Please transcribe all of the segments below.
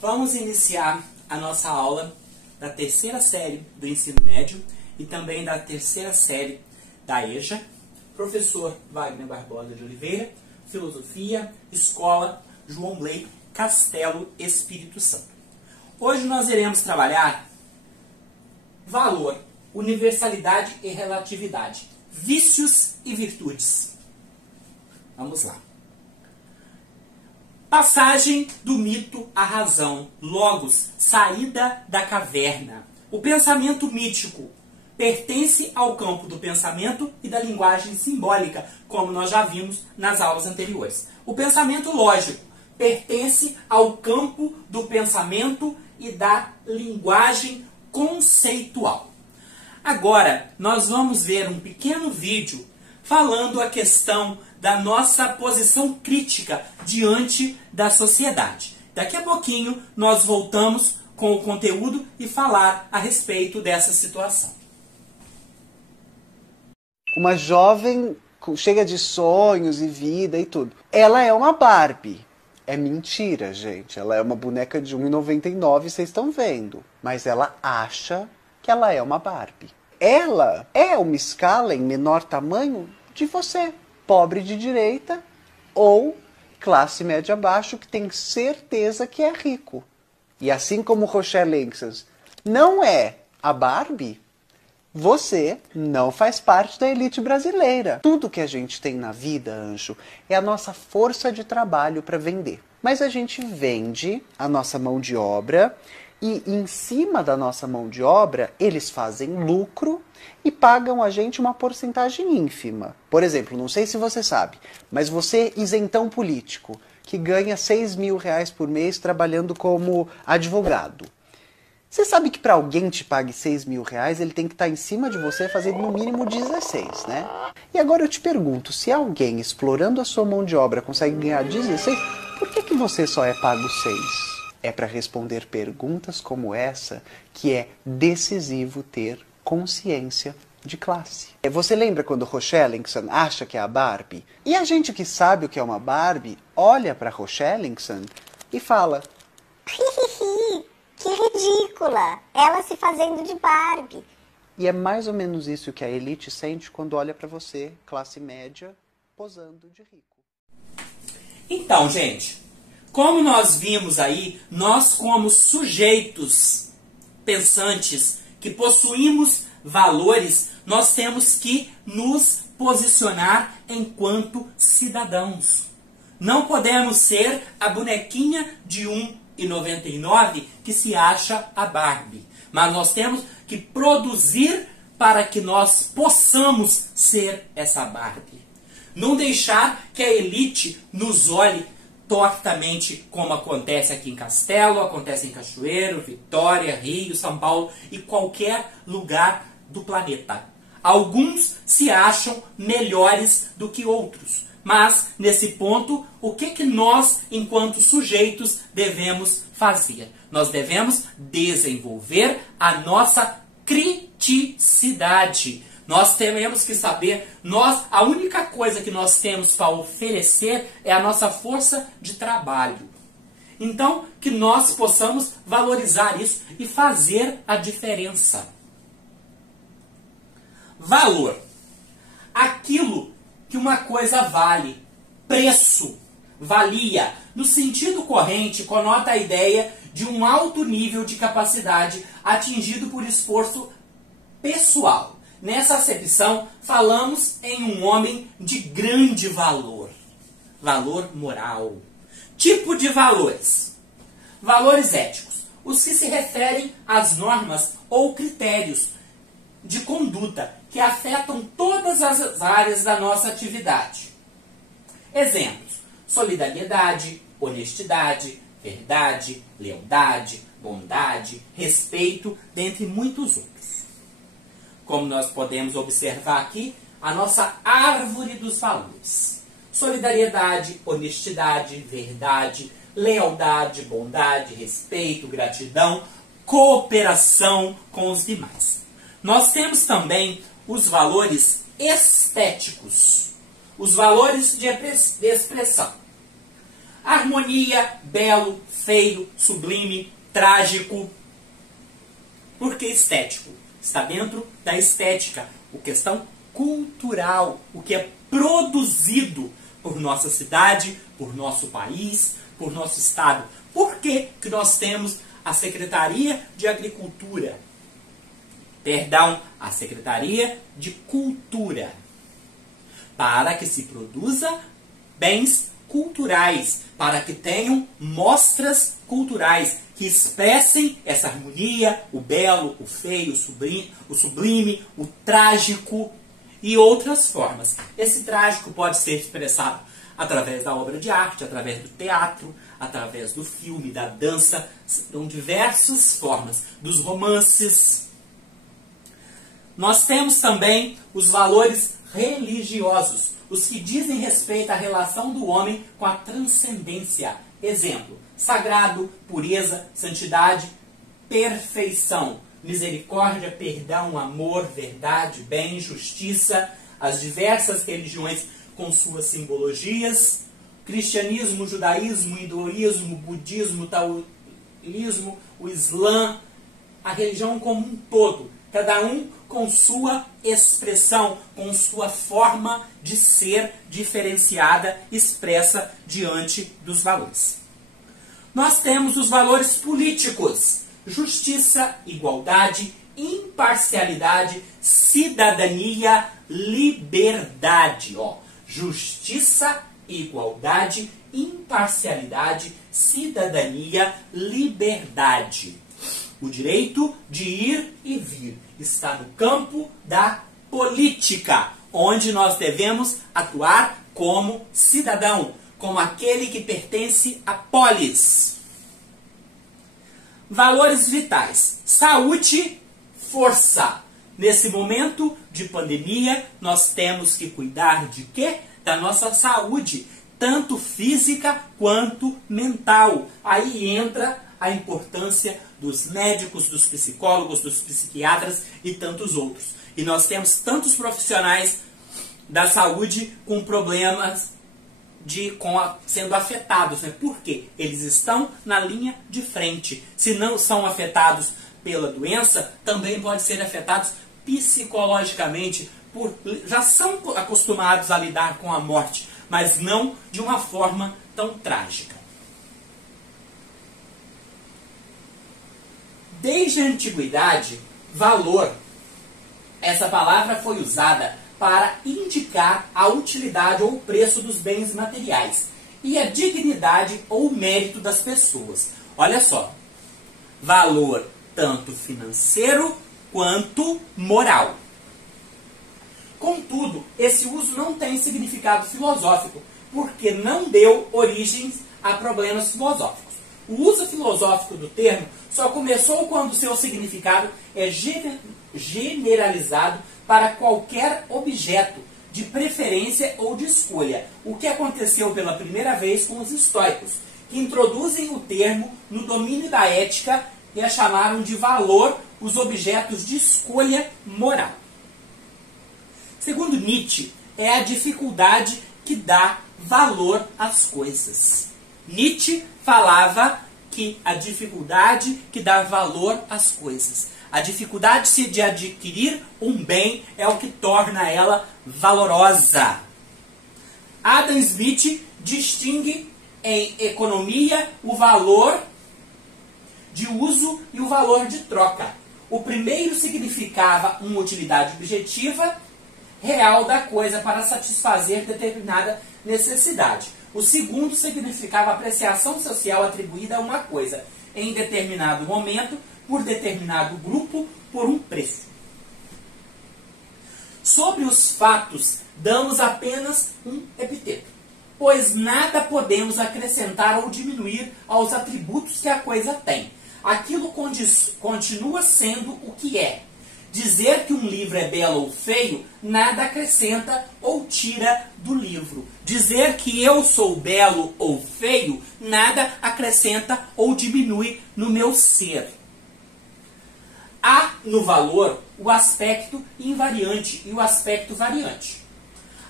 Vamos iniciar a nossa aula da terceira série do ensino médio e também da terceira série da EJA. Professor Wagner Barbosa de Oliveira, Filosofia, Escola João Blay, Castelo, Espírito Santo. Hoje nós iremos trabalhar valor, universalidade e relatividade, vícios e virtudes. Vamos lá. Passagem do mito à razão, logos, saída da caverna. O pensamento mítico pertence ao campo do pensamento e da linguagem simbólica, como nós já vimos nas aulas anteriores. O pensamento lógico pertence ao campo do pensamento e da linguagem conceitual. Agora, nós vamos ver um pequeno vídeo falando a questão da nossa posição crítica diante da sociedade. Daqui a pouquinho nós voltamos com o conteúdo e falar a respeito dessa situação. Uma jovem cheia de sonhos e vida e tudo. Ela é uma Barbie. É mentira, gente. Ela é uma boneca de R$1,99, vocês estão vendo. Mas ela acha que ela é uma Barbie. Ela é uma escala em menor tamanho de você. Pobre de direita ou classe média abaixo que tem certeza que é rico. E assim como Rochelle Linksans não é a Barbie, você não faz parte da elite brasileira. Tudo que a gente tem na vida, Anjo, é a nossa força de trabalho para vender. Mas a gente vende a nossa mão de obra e em cima da nossa mão de obra eles fazem lucro e pagam a gente uma porcentagem ínfima. Por exemplo, não sei se você sabe, mas você, isentão político, que ganha R$6.000 por mês trabalhando como advogado. Você sabe que para alguém te pague R$6.000, ele tem que estar em cima de você fazendo no mínimo 16, né? E agora eu te pergunto, se alguém explorando a sua mão de obra consegue ganhar 16, por que você só é pago 6? É para responder perguntas como essa que é decisivo ter consciência de classe. Você lembra quando Rochelle Linksans acha que é a Barbie? E a gente que sabe o que é uma Barbie olha para Rochelle Linksans e fala: que ridícula! Ela se fazendo de Barbie. E é mais ou menos isso que a elite sente quando olha para você, classe média, posando de rico. Então, gente, como nós vimos aí, nós como sujeitos pensantes que possuímos valores, nós temos que nos posicionar enquanto cidadãos. Não podemos ser a bonequinha de R$1,99 que se acha a Barbie. Mas nós temos que produzir para que nós possamos ser essa Barbie. Não deixar que a elite nos olhe tortamente, como acontece aqui em Castelo, acontece em Cachoeiro, Vitória, Rio, São Paulo e qualquer lugar do planeta. Alguns se acham melhores do que outros. Mas, nesse ponto, o que nós, enquanto sujeitos, devemos fazer? Nós devemos desenvolver a nossa criticidade. Nós temos que saber, a única coisa que nós temos para oferecer é a nossa força de trabalho. Então, que nós possamos valorizar isso e fazer a diferença. Valor. Aquilo que uma coisa vale. Preço. Valia. No sentido corrente, conota a ideia de um alto nível de capacidade atingido por esforço pessoal. Nessa acepção, falamos em um homem de grande valor. Valor moral. Tipo de valores. Valores éticos. Os que se referem às normas ou critérios de conduta que afetam todas as áreas da nossa atividade. Exemplos: solidariedade, honestidade, verdade, lealdade, bondade, respeito, dentre muitos outros. Como nós podemos observar aqui, a nossa árvore dos valores. Solidariedade, honestidade, verdade, lealdade, bondade, respeito, gratidão, cooperação com os demais. Nós temos também os valores estéticos, os valores de expressão. Harmonia, belo, feio, sublime, trágico. Por que estético? Está dentro da estética, a questão cultural, o que é produzido por nossa cidade, por nosso país, por nosso estado. Por que que nós temos a Secretaria de Agricultura? Perdão, a Secretaria de Cultura. Para que se produza bens culturais, para que tenham mostras culturais que expressem essa harmonia, o belo, o feio, o sublime, o trágico e outras formas. Esse trágico pode ser expressado através da obra de arte, através do teatro, através do filme, da dança, são diversas formas, dos romances. Nós temos também os valores religiosos, os que dizem respeito à relação do homem com a transcendência. Exemplo, sagrado, pureza, santidade, perfeição, misericórdia, perdão, amor, verdade, bem, justiça, as diversas religiões com suas simbologias, cristianismo, judaísmo, hinduísmo, budismo, taoísmo, o islã, a religião como um todo, cada um com sua expressão, com sua forma de ser diferenciada, expressa diante dos valores. Nós temos os valores políticos: justiça, igualdade, imparcialidade, cidadania, liberdade. Justiça, igualdade, imparcialidade, cidadania, liberdade. O direito de ir e vir está no campo da política, onde nós devemos atuar como cidadão, como aquele que pertence à polis. Valores vitais: saúde, força. Nesse momento de pandemia, nós temos que cuidar de quê? Da nossa saúde, tanto física quanto mental. Aí entra a importância dos médicos, dos psicólogos, dos psiquiatras e tantos outros. E nós temos tantos profissionais da saúde com problemas sendo afetados. Por quê? Eles estão na linha de frente. Se não são afetados pela doença, também podem ser afetados psicologicamente, já são acostumados a lidar com a morte, mas não de uma forma tão trágica. Desde a antiguidade, valor, essa palavra foi usada para indicar a utilidade ou o preço dos bens materiais e a dignidade ou mérito das pessoas. Olha só, valor tanto financeiro quanto moral. Contudo, esse uso não tem significado filosófico, porque não deu origem a problemas filosóficos. O uso filosófico do termo só começou quando seu significado é generalizado para qualquer objeto, de preferência ou de escolha, o que aconteceu pela primeira vez com os estoicos, que introduzem o termo no domínio da ética e a chamaram de valor os objetos de escolha moral. Segundo Nietzsche, é a dificuldade que dá valor às coisas. Nietzsche falava que a dificuldade que dá valor às coisas. A dificuldade de adquirir um bem é o que torna ela valorosa. Adam Smith distingue em economia o valor de uso e o valor de troca. O primeiro significava uma utilidade objetiva real da coisa para satisfazer determinada necessidade. O segundo significava a apreciação social atribuída a uma coisa em determinado momento, por determinado grupo, por um preço. Sobre os fatos, damos apenas um epiteto, pois nada podemos acrescentar ou diminuir aos atributos que a coisa tem. Aquilo continua sendo o que é. Dizer que um livro é belo ou feio, nada acrescenta ou tira do livro. Dizer que eu sou belo ou feio, nada acrescenta ou diminui no meu ser. Há no valor o aspecto invariante e o aspecto variante.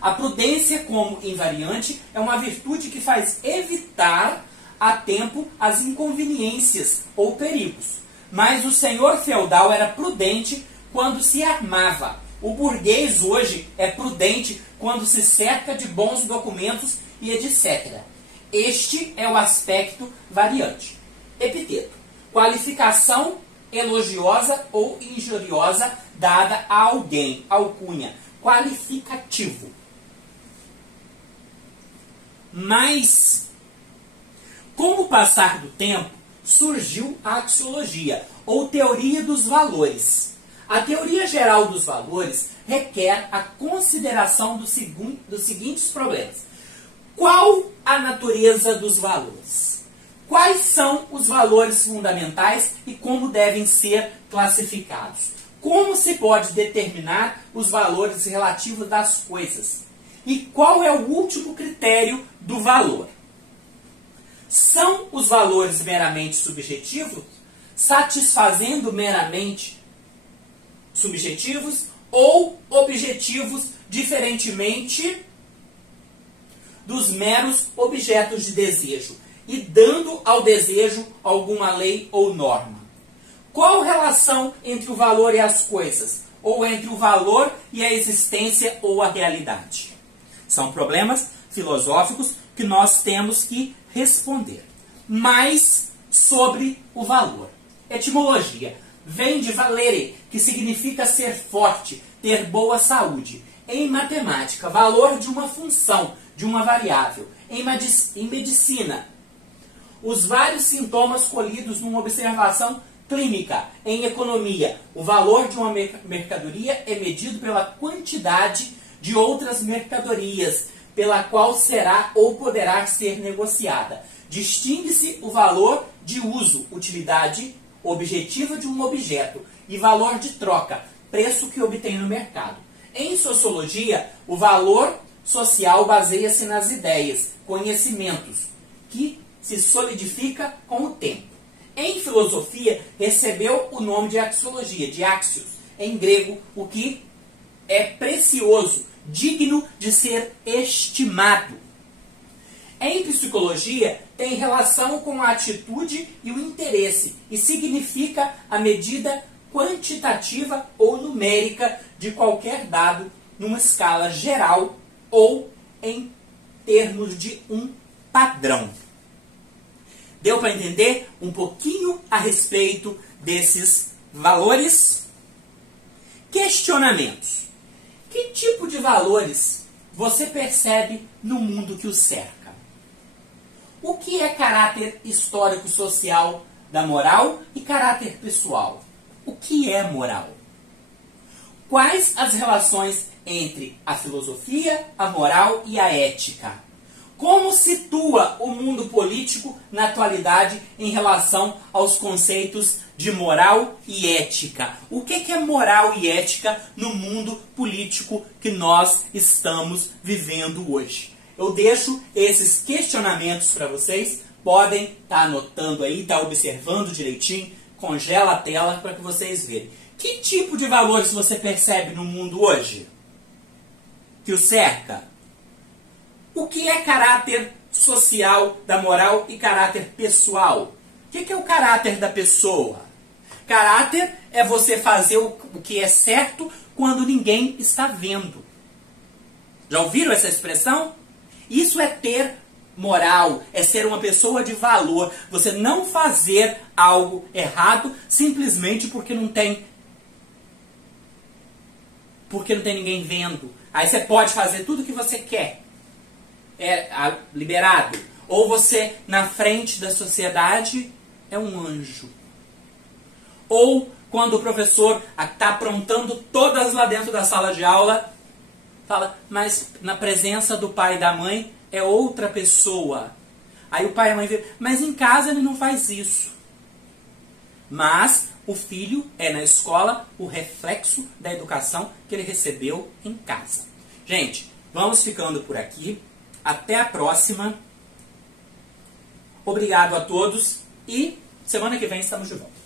A prudência como invariante é uma virtude que faz evitar a tempo as inconveniências ou perigos. Mas o senhor feudal era prudente quando se armava. O burguês hoje é prudente quando se cerca de bons documentos e etc. Este é o aspecto variante. Epiteto. Qualificação elogiosa ou injuriosa dada a alguém. Alcunha. Qualificativo. Mas, com o passar do tempo, surgiu a axiologia, ou teoria dos valores. A teoria geral dos valores requer a consideração dos seguintes problemas. Qual a natureza dos valores? Quais são os valores fundamentais e como devem ser classificados? Como se pode determinar os valores relativos das coisas? E qual é o último critério do valor? São os valores meramente subjetivos, satisfazendo meramente subjetivos, ou objetivos, diferentemente dos meros objetos de desejo, e dando ao desejo alguma lei ou norma? Qual relação entre o valor e as coisas, ou entre o valor e a existência ou a realidade? São problemas filosóficos que nós temos que responder. Mas sobre o valor. Etimologia. Vem de valere, que significa ser forte, ter boa saúde. Em matemática, valor de uma função, de uma variável. Em medicina, os vários sintomas colhidos numa observação clínica. Em economia, o valor de uma mercadoria é medido pela quantidade de outras mercadorias, pela qual será ou poderá ser negociada. Distingue-se o valor de uso, utilidade objetiva de um objeto, e valor de troca, preço que obtém no mercado. Em sociologia, o valor social baseia-se nas ideias, conhecimentos, que se solidifica com o tempo. Em filosofia, recebeu o nome de axiologia, de axios, em grego, o que é precioso, digno de ser estimado. Em psicologia, tem relação com a atitude e o interesse, e significa a medida quantitativa ou numérica de qualquer dado numa escala geral ou em termos de um padrão. Deu para entender um pouquinho a respeito desses valores? Questionamentos. Que tipo de valores você percebe no mundo que o cerca? O que é caráter histórico-social da moral e caráter pessoal? O que é moral? Quais as relações entre a filosofia, a moral e a ética? Como situa o mundo político na atualidade em relação aos conceitos de moral e ética? O que é moral e ética no mundo político que nós estamos vivendo hoje? Eu deixo esses questionamentos para vocês. Podem estar anotando aí, estar observando direitinho. Congela a tela para que vocês vejam. Que tipo de valores você percebe no mundo hoje? Que o cerca? O que é caráter social da moral e caráter pessoal? O que é o caráter da pessoa? Caráter é você fazer o que é certo quando ninguém está vendo. Já ouviram essa expressão? Isso é ter moral, é ser uma pessoa de valor. Você não fazer algo errado simplesmente porque não tem ninguém vendo. Aí você pode fazer tudo o que você quer. É liberado. Ou você, na frente da sociedade, é um anjo. Ou quando o professor está aprontando todas lá dentro da sala de aula, fala, mas na presença do pai e da mãe é outra pessoa. Aí o pai e a mãe vê, mas em casa ele não faz isso. Mas o filho é na escola o reflexo da educação que ele recebeu em casa. Gente, vamos ficando por aqui. Até a próxima. Obrigado a todos e semana que vem estamos de volta.